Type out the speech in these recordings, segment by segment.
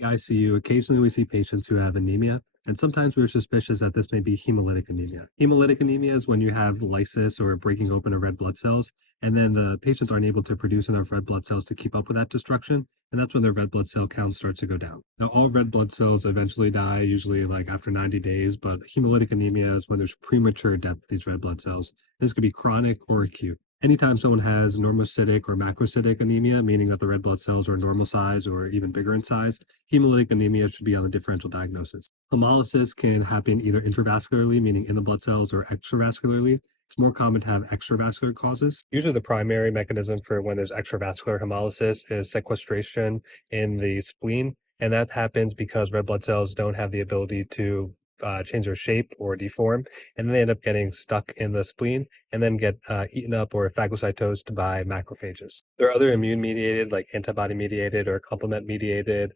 the ICU, occasionally we see patients who have anemia, and sometimes we're suspicious that this may be hemolytic anemia. Hemolytic anemia is when you have lysis or breaking open of red blood cells, and then the patients aren't able to produce enough red blood cells to keep up with that destruction, and that's when their red blood cell count starts to go down. Now, all red blood cells eventually die, usually like after 90 days, but hemolytic anemia is when there's premature death of these red blood cells. This could be chronic or acute. Anytime someone has normocytic or macrocytic anemia, meaning that the red blood cells are normal size or even bigger in size, hemolytic anemia should be on the differential diagnosis. Hemolysis can happen either intravascularly, meaning in the blood cells, or extravascularly. It's more common to have extravascular causes. Usually, the primary mechanism for when there's extravascular hemolysis is sequestration in the spleen, and that happens because red blood cells don't have the ability to change their shape or deform, and then they end up getting stuck in the spleen and then get eaten up or phagocytosed by macrophages. There are other immune mediated, like antibody mediated or complement mediated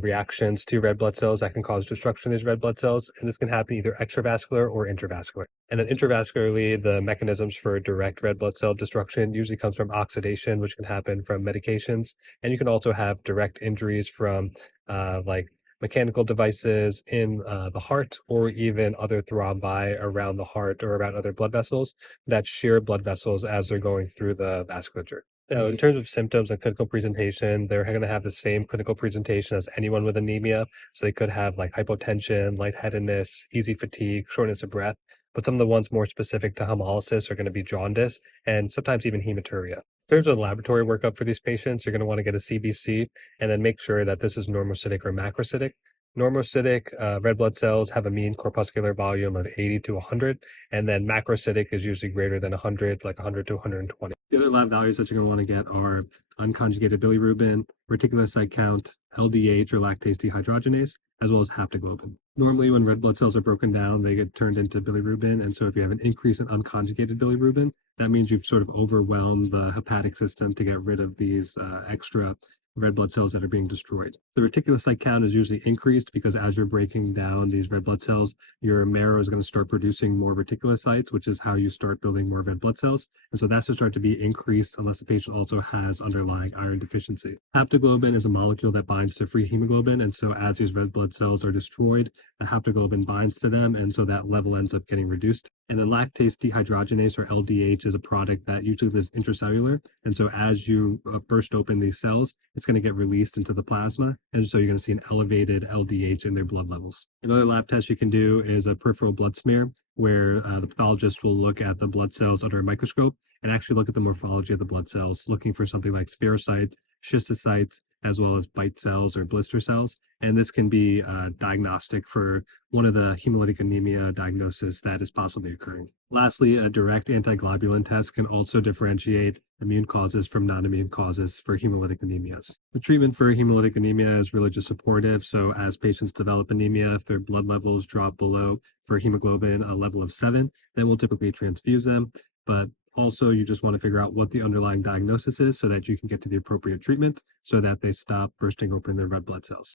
reactions to red blood cells that can cause destruction of these red blood cells. And this can happen either extravascular or intravascular. And then intravascularly, the mechanisms for direct red blood cell destruction usually comes from oxidation, which can happen from medications. And you can also have direct injuries from like mechanical devices in the heart or even other thrombi around the heart or around other blood vessels that shear blood vessels as they're going through the vasculature. Now, in terms of symptoms and clinical presentation, they're going to have the same clinical presentation as anyone with anemia. So they could have like hypotension, lightheadedness, easy fatigue, shortness of breath. But some of the ones more specific to hemolysis are going to be jaundice and sometimes even hematuria. In terms of laboratory workup for these patients, you're going to want to get a CBC and then make sure that this is normocytic or macrocytic. Normocytic red blood cells have a mean corpuscular volume of 80 to 100, and then macrocytic is usually greater than 100, like 100 to 120. The other lab values that you're going to want to get are unconjugated bilirubin, reticulocyte count, LDH or lactase dehydrogenase, as well as haptoglobin. Normally, when red blood cells are broken down, they get turned into bilirubin. And so if you have an increase in unconjugated bilirubin, that means you've sort of overwhelmed the hepatic system to get rid of these extra red blood cells that are being destroyed. The reticulocyte count is usually increased because as you're breaking down these red blood cells, your marrow is going to start producing more reticulocytes, which is how you start building more red blood cells. And so that's to start to be increased unless the patient also has underlying iron deficiency. Haptoglobin is a molecule that binds to free hemoglobin. And so as these red blood cells are destroyed, the haptoglobin binds to them. And so that level ends up getting reduced. And then lactase dehydrogenase or LDH is a product that usually lives intracellular. And so as you burst open these cells, it's going to get released into the plasma. And so you're going to see an elevated LDH in their blood levels. Another lab test you can do is a peripheral blood smear, where the pathologist will look at the blood cells under a microscope and actually look at the morphology of the blood cells, looking for something like spherocytes, schistocytes, as well as bite cells or blister cells. And this can be diagnostic for one of the hemolytic anemia diagnosis that is possibly occurring. Lastly, a direct antiglobulin test can also differentiate immune causes from non-immune causes for hemolytic anemias. The treatment for hemolytic anemia is really just supportive. So as patients develop anemia, if their blood levels drop below for hemoglobin a level of 7, then we'll typically transfuse them. But also, you just want to figure out what the underlying diagnosis is so that you can get to the appropriate treatment so that they stop bursting open their red blood cells.